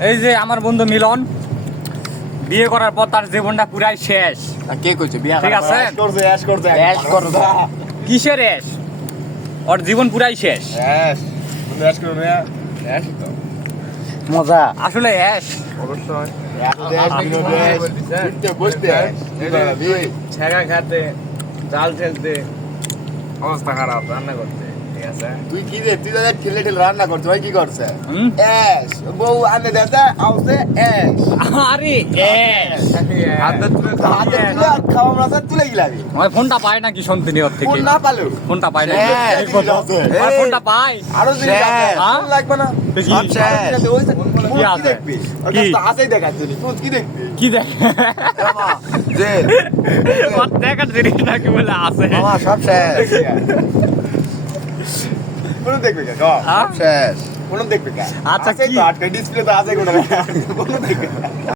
এই যে আমার বন্ধু মিলন বিয়ে করার পর তার জীবনটা পুরাই শেষ। কে কইছে বিয়া ঠিক আছে। অ্যাশ করছে কিসের এস? ওর জীবন পুরাই শেষ। অ্যাশ করবে অ্যাশ তো মজা আসলে এস অবশ্যই বসতে ছেঁকা খাতে জাল ঠেলতে অবস্থা খারাপ রান্না করতে ঠিক আছে। তুই কি রে তুই দাদা ঠেলে ঠেলে রান্না করছ ভাই কি করছে হুম? অ্যাশ বউ আনে দাদা আউছে অ্যাশ আরে এস হাতে তুলে হাতে তুলে আর খাওয়া মাছ তুলে গিলাবি ওই ফোনটা পায় নাকি শুনতে ওর থেকে? কোন না পালো ফোনটা পায় না। শেষ। দেখবো তো। ওর ফোনটা পায়। আরো জিনিস আছে হ্যাঁ? ফোন লাগবে না তো কি? সব শেষ। ওই যে কি কি আছে? দেখবি ওর কি? কাছে তো আছেই দেখার জন্য ফোন কি দেখবি কি দেখ মামা যে ওর দেখার জিনিস নাকি বলে আছে। মামা সব শেষ কোন দেখবি কা হ্যাঁ? শেষ কোন দেখবি কা আচ্ছা, আছেই কি? তো আটকে ডিসপ্লে তো আছে কোন দেখবি